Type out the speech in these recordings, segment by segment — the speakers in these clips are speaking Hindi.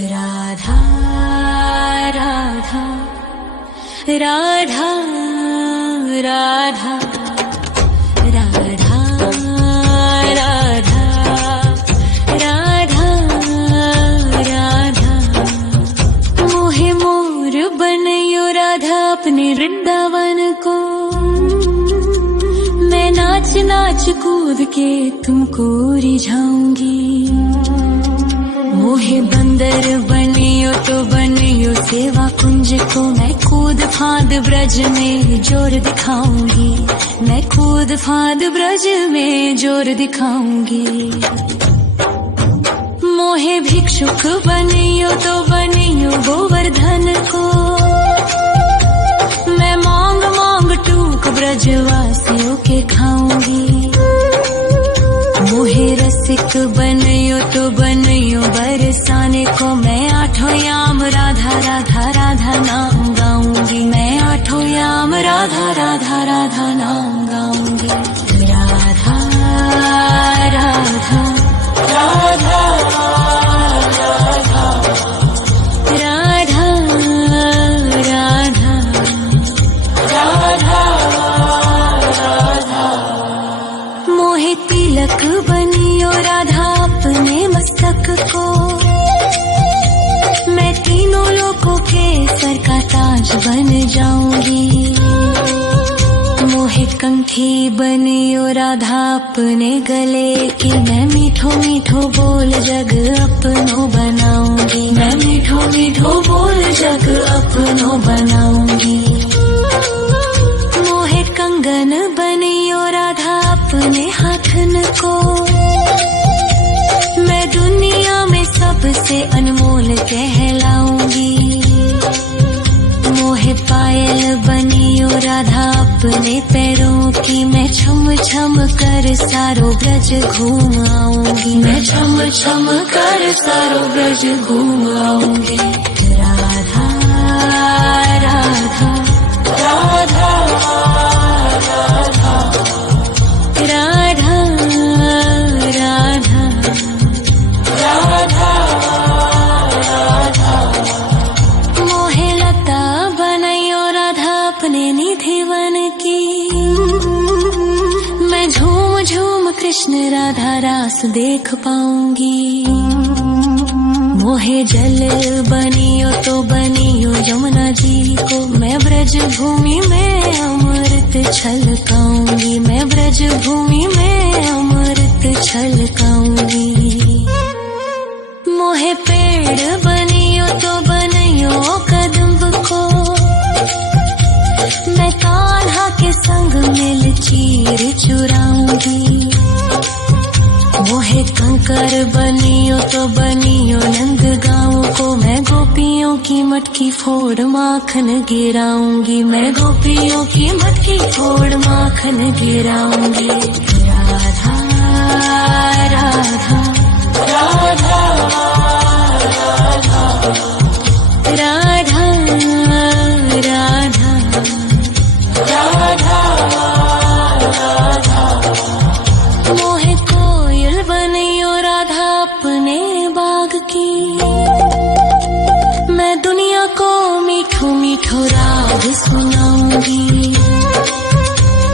राधा राधा राधा राधा राधा राधा राधा राधा मोहे मोर बनयो राधा अपने वृंदावन को। मैं नाच नाच कूद के तुमको रिझाऊंगी। मोहे बंदर बनियो तो बनियो सेवा कुंज को। मैं कूद फांद ब्रज में जोर दिखाऊंगी। मैं कूद फांद ब्रज में जोर दिखाऊंगी। मोहे भिक्षुक बनियो तो बनियो गोवर्धन को। मैं मांग मांग टूक ब्रजवासियों के खाऊंगी। मोहे रसिक बनियो तो बनियो बरसाने को। मैं आठों याम राधा राधा राधा नाम गाऊंगी। मैं आठों याम राधा राधा राधा नाम गाऊंगी। राधा राधा राधा राधा राधा राधा राधा। मोहे तिलक बनियो राधा अपने मस्तक को। मैं तीनों लोगों के सर का ताज बन जाऊंगी। मोहे कंठी बनियो राधा अपने गले की। मैं मीठो मीठो बोल जग अपनो बनाऊंगी। मैं मीठो मीठो बोल जग अपनो बनाऊंगी। मोहे कंगन बनियो राधा अपने हाथन को। मैं दुनिया में सबसे अनमोल कहलाऊंगी। मोहे पायल बनियो राधा अपने पैरों की। मैं छम छम कर सारो ब्रज घूम आऊंगी। मैं छम छम कर सारो ब्रज घूम आऊंगी। राधा राधा राधा राधा राधा राधा राधा। मोहे लता बनयो राधा अपने निधि वन की। मैं झूम झूम कृष्ण राधा रास देख पाऊंगी। मोहे जल बनियो तो बनियो यमुना जी को। मैं ब्रज भूमि में अमृत छलकाऊंगी। मैं ब्रज भूमि में अमृत छलकाऊंगी। मोहे पेड़ बनियो तो बनियो कदम्ब को। मैं कान्हा के संग मिल चीर चुराऊंगी। मोहे कंकर बनियो तो बनियो नंद गाँव को। मैं गोपियों की मटकी फोड़ माखन गिराऊंगी। मैं गोपियों की मटकी फोड़ माखन गिराऊंगी। राधा राधा राधा राधा राधा राधा। मोहे कोयल बनियो राधा अपने बाग की। मैं दुनिया को मीठो मीठो राग सुनाऊंगी।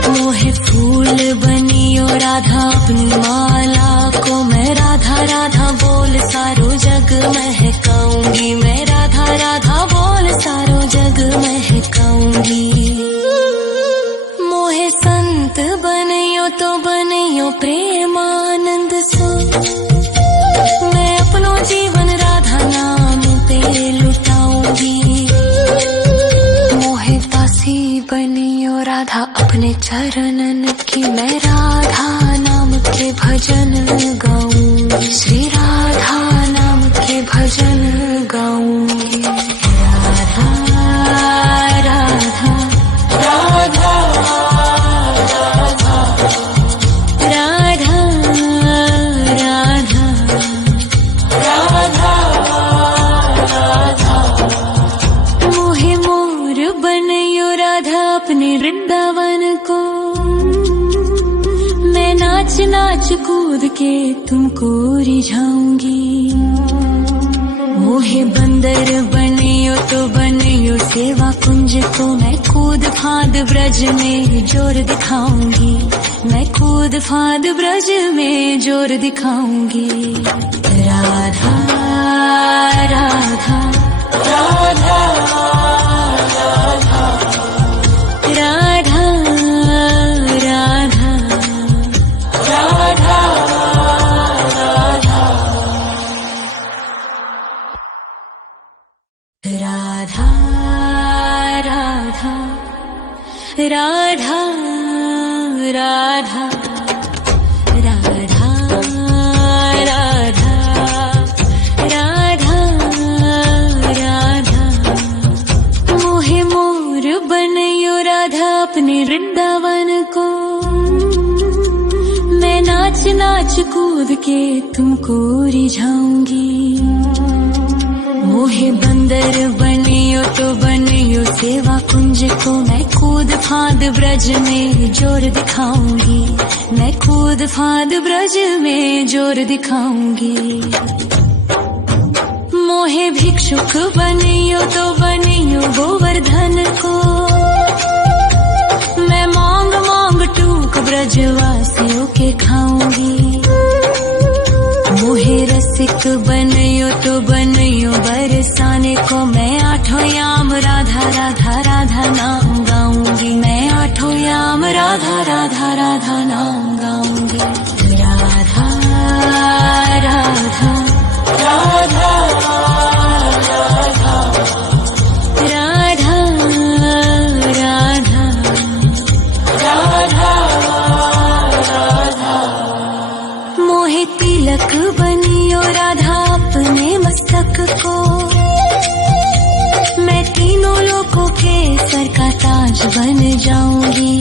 मोहे फूल बनियो राधा अपनी माला को। मैं राधा राधा बोल सारो जग महकाऊंगी। मैं राधा राधा बोल सारो जग महकाऊंगी। मोहे संत बनियो तो बनियो प्रेमानंद सो। मैं अपनो जीवन राधा नाम पे लुटाऊंगी। मोहे दासी बनियो राधा अपने चरणन की। मैं राधा नाम के भजन गाऊंगी। श्री राधा नाम के भजन गाऊंगी। राधा राधा राधा राधा राधा राधा। मोहे मोर बनयो राधा अपने वृंदावन को। मैं नाच नाच कूद के तुमको रिझाऊंगी। मोहे बंदर बनियो तो बनियो सेवा कुंज को मैं कूद फाद ब्रज में जोर दिखाऊंगी, मैं कूद फाद ब्रज में जोर दिखाऊंगी। राधा राधा राधा राधा राधा राधा राधा राधा राधा राधा राधा राधा राधा राधा मोहे मोर बनयो राधा अपने वृंदावन को, मैं नाच नाच कूद के तुमको रिझाऊंगी। मोहे बंदर बनियो तो बनियो सेवा कुंज को मैं कूद फाद ब्रज में जोर दिखाऊंगी, मैं कूद फाद ब्रज में जोर दिखाऊंगी। मोहे भिक्षुक बनियो तो बनियो गोवर्धन को, मैं मांग मांग टूक ब्रजवासियों के खाऊंगी। मोहे रसिक बनियो तो बनियो बरसाने को, मैं आठों याम राधा राधा राधा नाम गाऊंगी, मैं आठों याम राधा राधा राधा नाम गाऊंगी। राधा राधा राधा राधा राधा राधा राधा मोहे तिलक बनियो राधा अपने मस्तक को, मैं तीनों लोगों के सर का ताज बन जाऊंगी।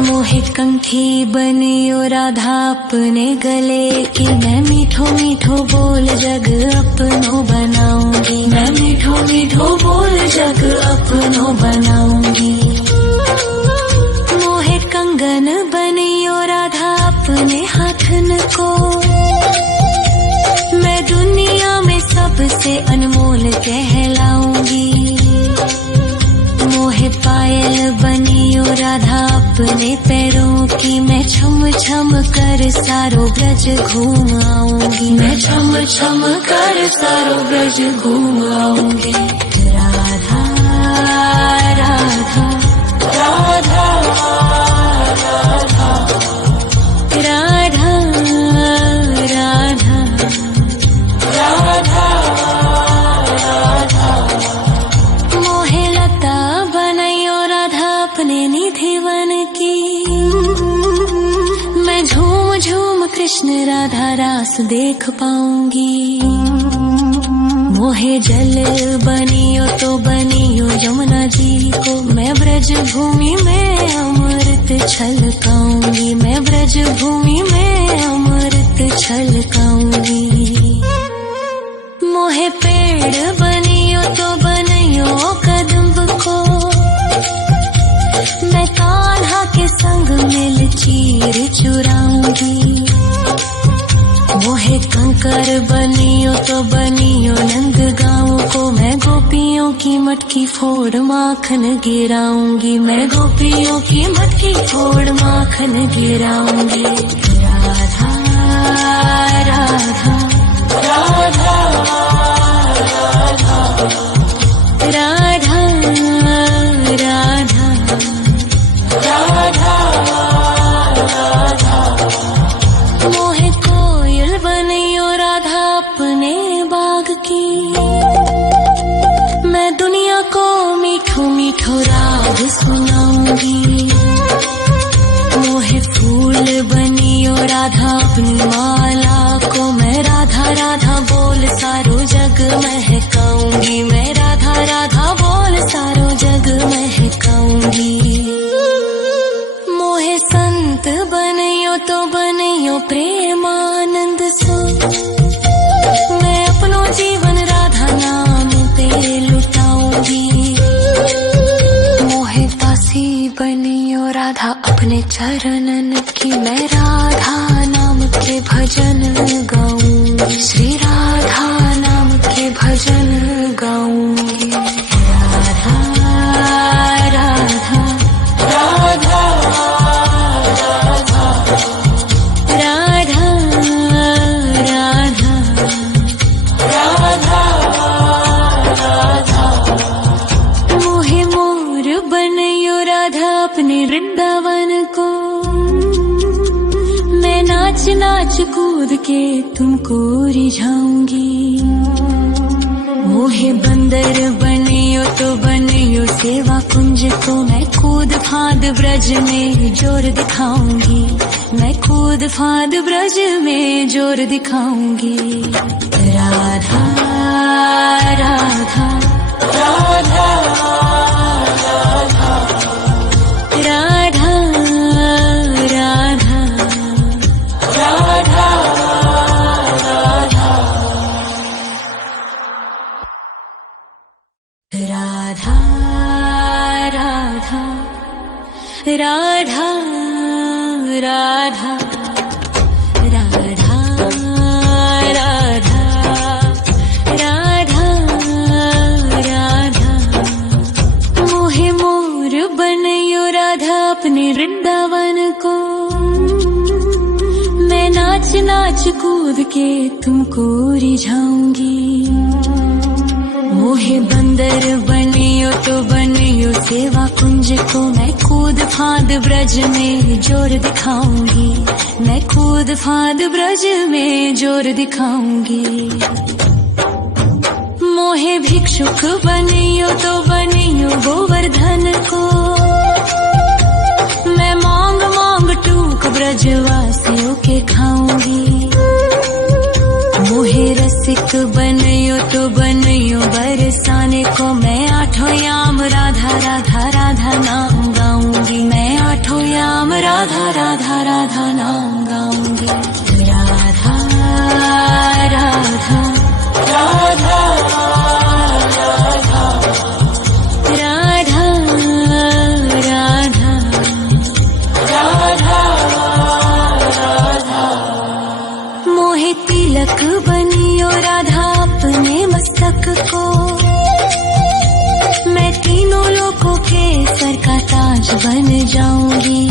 मोहे कंठी बनियो राधा अपने गले की, मैं मीठो मीठो बोल जग अपनो बनाऊंगी, मैं मीठो मीठो बोल जग अपनो बनाऊंगी। मोहे कंगन बनियो राधा अपने हाथन को, मैं दुनिया में सबसे अनमोल कहलाऊंगी। मोहे पायल बनियो राधा अपने पैरों की, मैं छम छम कर सारो ब्रज घूम आऊंगी, मैं छम छम कर सारो ब्रज घूम आऊंगी। राधा राधा राधा राधा राधा राधा राधा राधा मोहे लता बनयो राधा अपने निधि वन की, मैं झूम झूम कृष्ण राधा रास देख पाऊंगी। मोहे जल बनियो तो बनियो यमुना जी को, मैं ब्रज भूमि में अमृत छलकाऊंगी, मैं ब्रज भूमि में अमृत छलकाऊंगी। मोहे पेड़ बनियो तो बनियो कदम्ब को, मैं कान्हा के संग मिल चीर चुराऊंगी। मोहे कंकर बनियो तो बनियो नंद गाँव को, मैं गोपियों की मटकी फोड़ माखन गिराऊंगी, मैं गोपियों की मटकी फोड़ माखन गिराऊंगी। राधा राधा राधा राधा राधा राधा राधा मोहे कोयल बनियो राधा अपने बाग की, मैं दुनिया को मीठो मीठो राग सुनाऊंगी। मोहे फूल बनियो राधा अपनी माला को, मैं राधा राधा बोल सारो जग महकाऊंगी, मैं राधा राधा बोल सारो जग महकाऊंगी। मोहे संत बनियो तो बनियो प्रेमानंद सो, मैं अपनो जीवन राधा नाम पे लुटाऊंगी। मोहे दासी बनियो राधा अपने चरणन की, मैं राधा नाम के भजन गाऊं, श्री राधा नाम कूद के तुमको रिझाऊंगी। मोहे बंदर बनियो तो बनियो सेवा कुंज को, मैं कूद फाद ब्रज में जोर दिखाऊंगी। मैं कूद फाद ब्रज में जोर दिखाऊंगी। राधा राधा राधा राधा राधा राधा राधा राधा राधा राधा राधा राधा राधा राधा। मोहे मोर बनयो राधा अपने वृंदावन को, मैं नाच नाच कूद के तुमको रिझाऊंगी। मोहे बंदर बनियो तो बनियो सेवा कुंज को, मैं कूद फाद ब्रज में जोर दिखाऊंगी। मैं कूद फाद ब्रज में जोर दिखाऊंगी। मोहे भिक्षुक बनियो तो बनियो गोवर्धन को, मैं मांग मांग टूक ब्रजवासियों के खाऊंगी। मोहे रसिक बनियो तो बनियो बरसाने को, मैं आठों याम राधा राधा राधा नाम गाऊंगी। मैं आठों याम राधा राधा राधा नाम गाऊंगी। राधा राधा राधा राधा राधा राधा राधा। मोहे तिलक बनियो राधा अपने मस्तक को, मैं तीनों लोगों के सर का ताज बन जाऊंगी।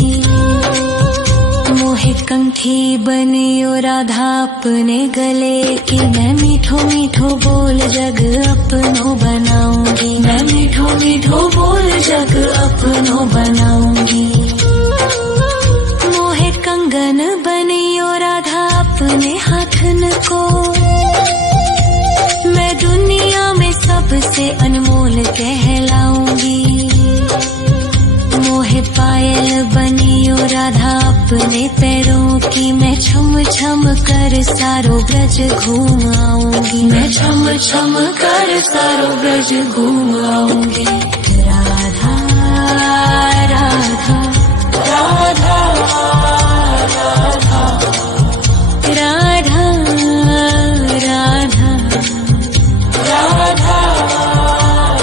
मोहे कंठी बनियो राधा अपने गले की, मैं मीठो मीठो बोल जग अपनो बनाऊंगी। मैं मीठो मीठो बोल जग अपनो बनाऊंगी। मोहे कंगन बनियो राधा अपने हाथन को, मैं दुनिया में सबसे अनमोल कहलाऊंगी। मोहे पायल बनियो राधा अपने पैरों की, मैं छम छम कर सारो ब्रज घूम आऊंगी। मैं छम छम कर सारो ब्रज घूम आऊंगी। राधा राधा राधा राधा राधा राधा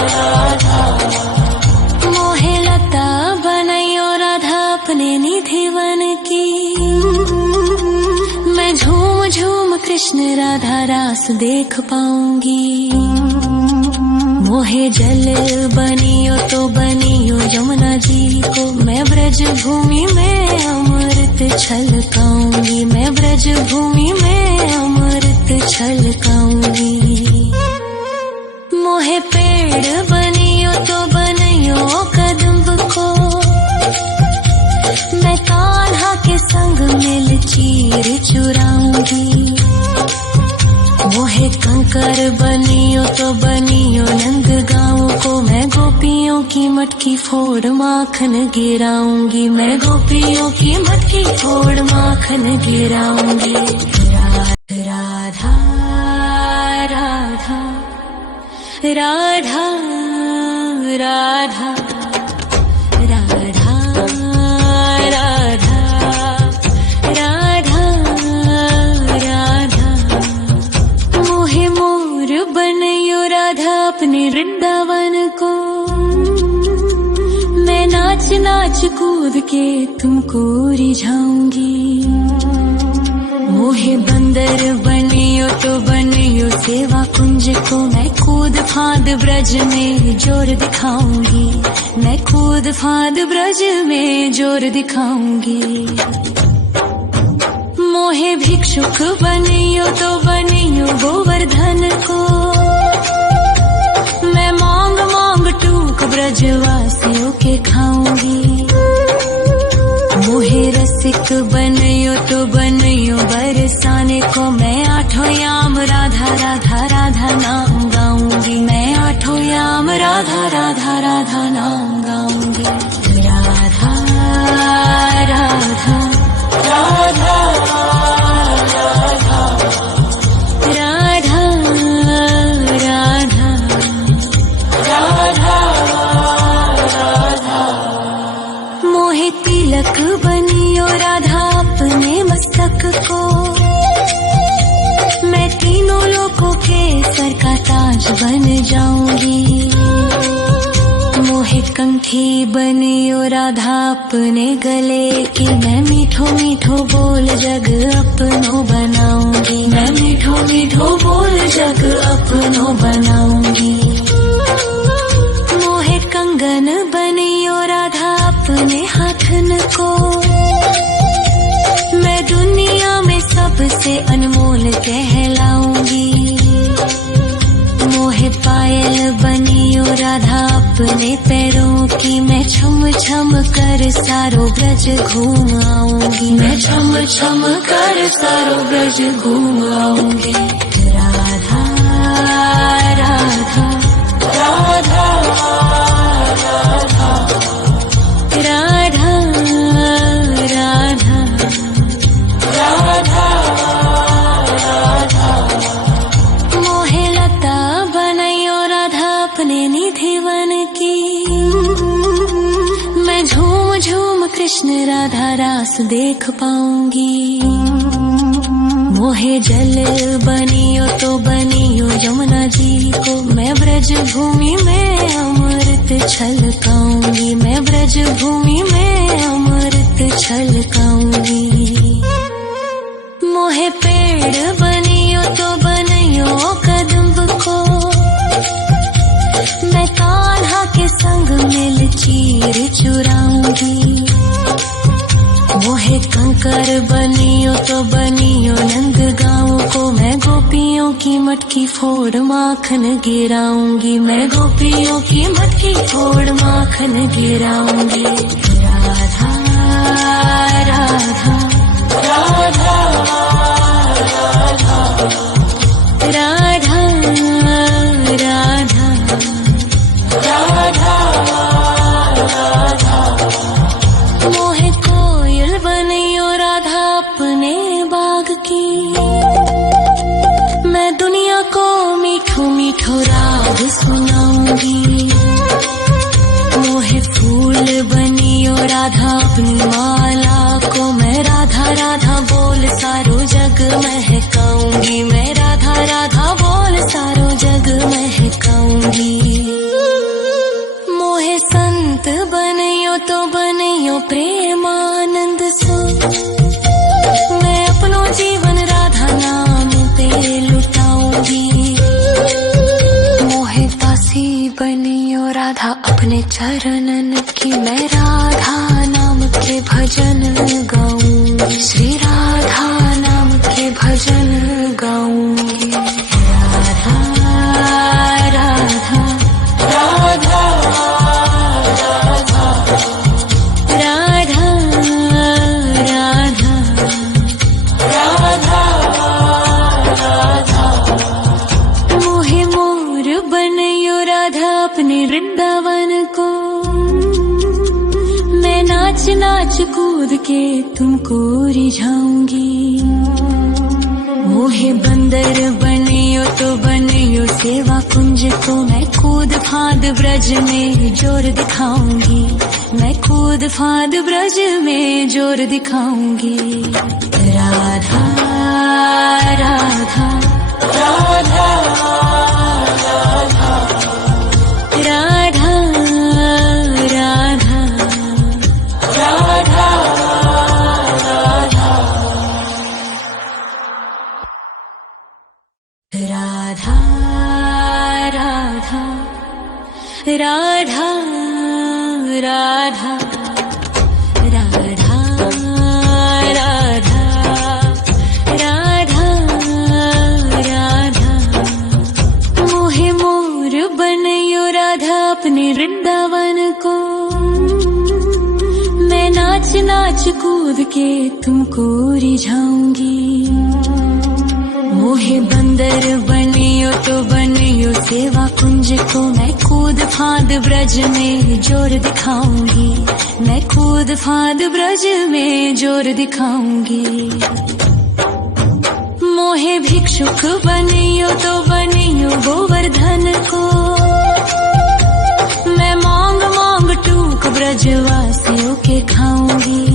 राधा। मोहे लता बनयो राधा अपने निधिवन की, मैं झूम झूम कृष्ण राधा रास देख पाऊंगी। मोहे जल बनियो तो बनियो यमुना जी को, मैं ब्रज भूमि में अमृत छलकाऊंगी। मैं ब्रज भूमि में अमृत छलकाऊंगी। मोहे पेड़ बनियो तो बनियो कदम्ब को, मैं कान्हा के संग मिल चीर चुराऊंगी। मोहे कंकर बनियो तो बनियो नंद गाँव को, मैं गोपियों की मटकी फोड़ माखन गिराऊंगी। मैं गोपियों की मटकी फोड़ माखन गिराऊंगी। राधा राधा राधा राधा राधा राधा राधा राधा। मोहे मोर बनयो राधा अपने वृंदावन को, मैं नाच नाच कूद के तुमको रिझाऊंगी। मोहे बंदर बनियो तो बनियो सेवा कुंज को, मैं कूद फाद ब्रज में जोर दिखाऊंगी। मैं कूद फाद ब्रज में जोर दिखाऊंगी। मोहे भिक्षुक बनियो तो बनियो गोवर्धन को, मैं मांग मांग टूक ब्रजवासियों के खाऊंगी। मोहे रसिक बनियो तो बनियो बरसा राधा नाम गाऊंगी, मैं आठों याम राधा राधा राधा नाम गाऊंगी। राधा राधा राधा राधा राधा राधा राधा। मोहे तिलक बनियो राधा अपने मस्तक को, मैं तीनों लोगों के सर का ताज बन जाऊंगी। मोहे कंठी बनियो राधा अपने गले की, मैं मीठो मीठो बोल जग अपनो बनाऊंगी, मैं मीठो मीठो बोल जग अपनो बनाऊंगी। मोहे कंगन बनियो राधा अपने हाथन को, मैं दुनिया में सबसे अनमोल कहलाऊंगी। मोहे पायल बनियो राधा अपने पैरों की, मैं छम छम कर सारो ब्रज घूम आऊंगी, मैं छम छम कर सारो ब्रज घूम आऊंगी। राधा राधा राधा राधा राधा राधा राधा। मोहे लता बनयो राधा अपने निधिवन की, मैं झूम झूम कृष्ण राधा रास देख पाऊंगी। मोहे जल बनियो तो बनियो यमुना जी को, मैं ब्रज भूमि में अमृत छलकाऊंगी, मैं ब्रज भूमि में अमृत छलकाऊंगी। मोहे पेड़ बनियो तो बनियो कदम्ब को, मैं कान्हा के संग मिल चीर चुराऊंगी। मोहे कंकर बनियो तो बनियो नंद गाँव को, मैं गोपियों की मटकी फोड़ माखन गिराऊंगी, मैं गोपियों की मटकी फोड़ माखन गिराऊंगी। राधा राधा राधा राधा राधा राधा राधा। मोहे कोयल बनियो राधा अपने बाग की, मैं दुनिया को मीठो मीठो राग सुनाऊंगी। मोहे फूल बनियो राधा अपनी माला को, मैं राधा राधा बोल सारो जग महकाऊंगी, मैं राधा राधा बोल सारो जग महकाऊंगी। मोहे संत बनियो तो बनियो प्रेमानंद सो, मैं अपनो जीवन राधा नाम पे लुटाऊंगी। मोहे दासी बनियो राधा अपने चरणन की, मैं राधा नाम के भजन गाऊंगी, श्री राधा नाम के भजन गाऊंगी। राधा राधा राधा राधा राधा राधा राधा। मोहे मोर बनियो राधा अपने वृंदावन को, मैं नाच नाच कूद के तुमको रिझाऊंगी। मोहे बंदर बनियो तो बनियो सेवा कुंज को, मैं कूद फांद ब्रज में जोर दिखाऊंगी, मैं कूद फांद ब्रज में जोर दिखाऊंगी। राधा राधा राधा राधा राधा राधा राधा राधा राधा राधा राधा राधा राधा। मोहे मोर बनियो राधा अपने वृंदावन को, मैं नाच नाच कूद के तुमको रिझाऊंगी। मोहे बंदर बनियो तो बनियो सेवा कुंज को, मैं कूद फांद ब्रज में जोर दिखाऊंगी, मैं कूद फांद ब्रज में जोर दिखाऊंगी। मोहे भिक्षुक बनियो तो बनियो गोवर्धन को, मैं मांग मांग टूक ब्रजवासियों के खाऊंगी।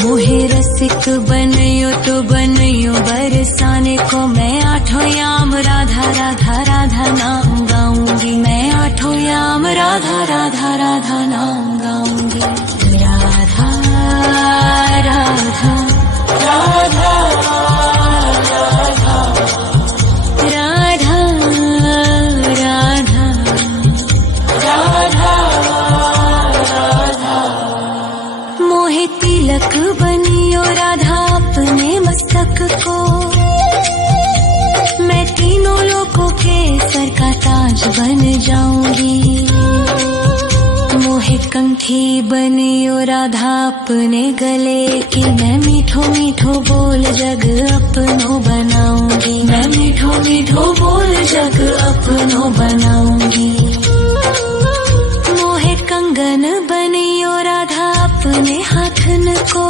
मोहे रसिक बनियो तो बनियो बरसाने को, मैं आठों याम राधा राधा राधा नाम गाऊंगी, मैं आठों याम राधा राधा राधा नाम गाऊंगी। राधा राधा राधा राधा राधा राधा राधा। मोहे तिलक बनियो राधा अपने मस्तक को, मैं तीनों लोगों के सर का ताज बन जाऊंगी। मोहे कंठी बनियो राधा अपने गले की, मैं मीठो मीठो बोल जग अपनो बनाऊंगी, मैं मीठो मीठो बोल जग अपनो बनाऊंगी। मोहे कंगन बनियो राधा अपने हाथन को,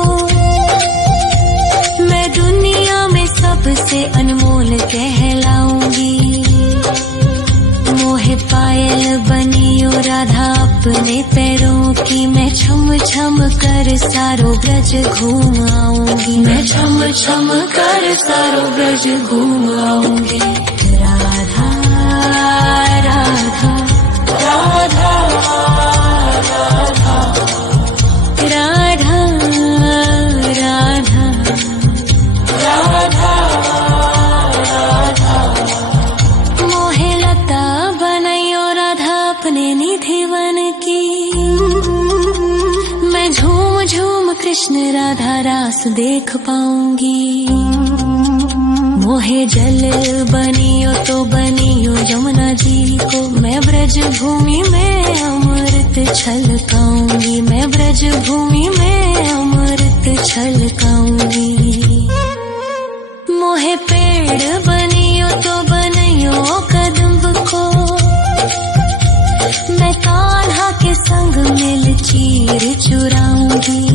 मैं दुनिया में सबसे अनमोल कहलाऊंगी। मोहे पायल बनियो राधा अपने पैरों की, मैं छम छम कर सारो ब्रज घूम आऊंगी, मैं छम छम कर सारो ब्रज घूम आऊंगी। राधा राधा राधा राधा राधा राधा राधा। मोहे लता बनायो राधा अपने निधि वन की, मैं झूम झूम कृष्ण राधा रास देख पाऊंगी। मोहे जल बनियो तो बनियो यमुना जी को, मैं ब्रज भूमि में अमृत छलकाऊंगी, मैं ब्रज भूमि में अमृत छलकाऊंगी। मोहे पेड़ बनियो तो बनियो कदम्ब को, मैं कान्हा के संग मिल चीर चुराऊंगी।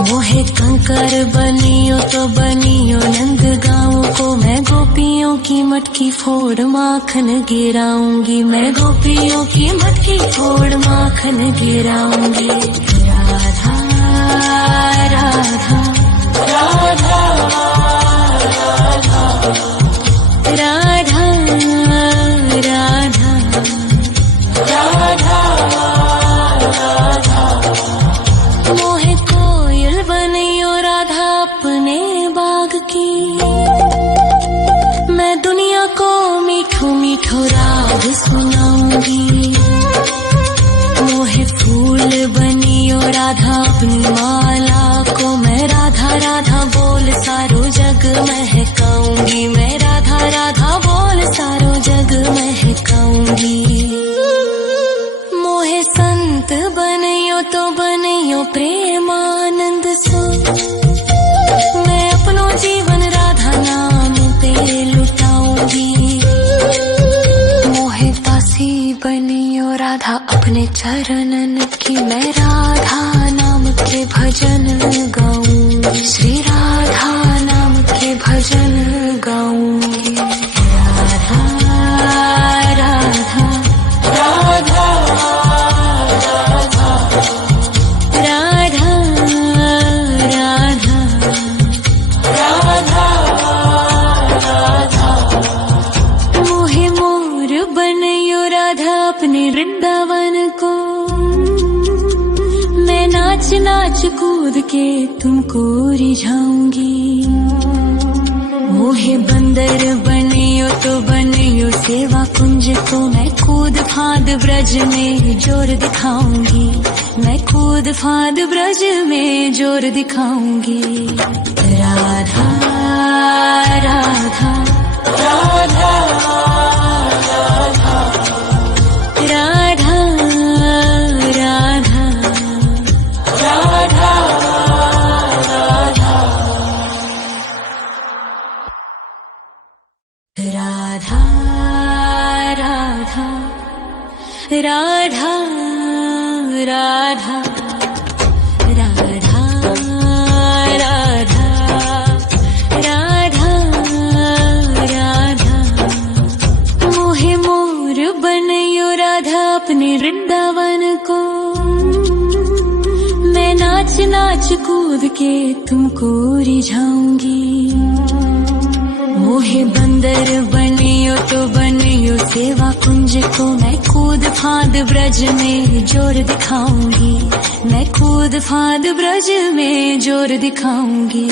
मोहे कंकर बनियो तो बनियो नंद गाँव को, मैं गोपियों की मटकी फोड़ माखन गिराऊंगी, मैं गोपियों की मटकी फोड़ माखन गिराऊंगी। राधा राधा राधा राधा राधा राधा राधा। मोहे कोयल बनियो राधा अपने बाग की, मैं दुनिया को मीठो मीठो राग सुनाऊंगी। मोहे फूल बनियो राधा अपनी माला को, मैं राधा राधा बोल सारो जग महकाऊंगी, मैं राधा राधा बोल सारो जग महकाऊंगी। मोहे संत बनियो तो बनियो प्रेमानंद सो, मैं अपनो जीवन राधा नाम पे लुटाऊंगी। मोहे दासी बनियो राधा अपने चरणन की, मैं राधा नाम के भजन गाऊंगी, श्री राधा नाम के भजन गाऊंगी। राधा राधा राधा राधा राधा राधा। मोहे मोर बनियो राधा अपने वृंदावन को, मैं नाच नाच कूद के तुमको रिझाऊंगी। मोहे बंदर बनियो तो बनियो सेवा कुंज को, मैं कूद फांद ब्रज में जोर दिखाऊंगी, मैं कूद फांद ब्रज में जोर दिखाऊंगी। राधा राधा राधा राधा राधा राधा राधा राधा। राधा राधा राधा राधा राधा राधा राधा राधा मोहे मोर बनयो राधा अपने वृंदावन को। मैं नाच नाच कूद के तुमको रिझाऊंगी। मोहे बंदर बनियो तो बनियो सेवा कुंज को। मैं कूद फांद ब्रज में जोर दिखाऊंगी। मैं कूद फांद ब्रज में जोर दिखाऊंगी।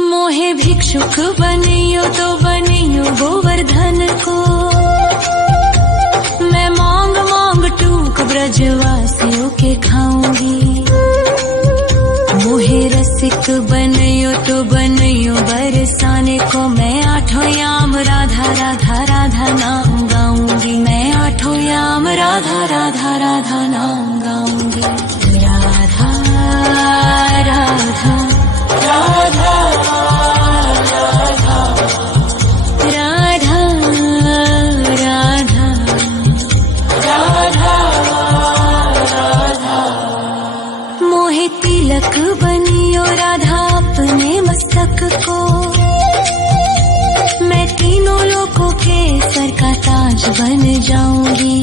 मोहे भिक्षुक बनियो तो बनियो गोवर्धन को। मैं मांग मांग टूक ब्रजवासियों के खाऊंगी। मोहे रसिक बनयो तो बनयो बरसाने को। मैं आठों याम राधा राधा राधा नाम गाऊंगी। मैं आठों याम राधा राधा राधा नाम गाऊंगी। राधा राधा राधा राधा राधा राधा राधा। मोहे तिलक बनियो राधा अपने मस्तक को। मैं तीनों लोगों के सर का ताज बन जाऊंगी।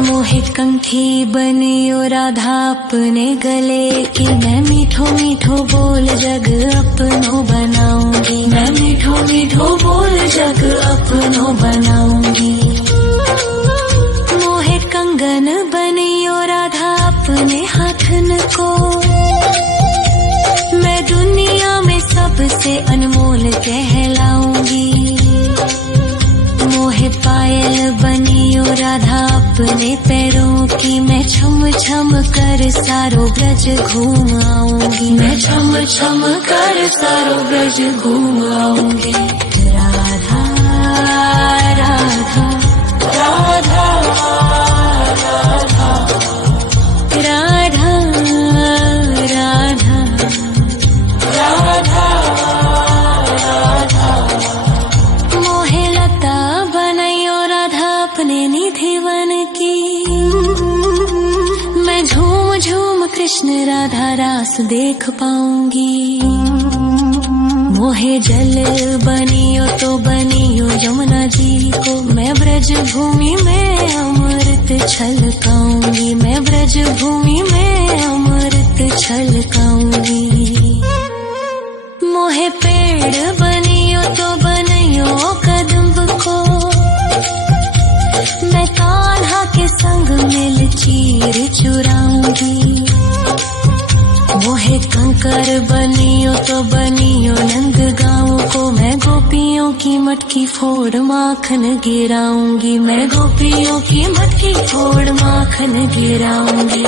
मोहे कंठी बनियो राधा अपने गले की। मैं मीठो मीठो बोल जग अपनो बनाऊंगी। मैं मीठो मीठो बोल जग अपनो बनाऊंगी। मोहे कंगन बनियो राधा अपने हाथन को। मैं दुनिया में सबसे अनमोल कहलाऊंगी। मोहे पायल बनियो राधा अपने पैरों की। मैं छम छम कर सारो ब्रज घूम आऊंगी। मैं छम छम कर सारो ब्रज घूम आऊंगी। राधा राधा राधा राधा राधा राधा राधा राधा। मोहे लता बनयो राधा अपने निधिवन की। मैं झूम झूम कृष्ण राधा रास देख पाऊंगी। मोहे जल बनियो तो बनियो यमुना जी को। मैं ब्रज भूमि में अमृत छलकाऊंगी। मैं ब्रज भूमि में अमृत छलकाऊंगी। मोहे पेड़ बनियो तो बनियो कदम्ब को। मैं कान्हा के संग मिल चीर चुराऊंगी। मोहे कंकर बनियो तो बनियो नंद गाँव को। मैं गोपियों की मटकी फोड़ माखन गिराऊंगी। मैं गोपियों की मटकी फोड़ माखन गिराऊंगी।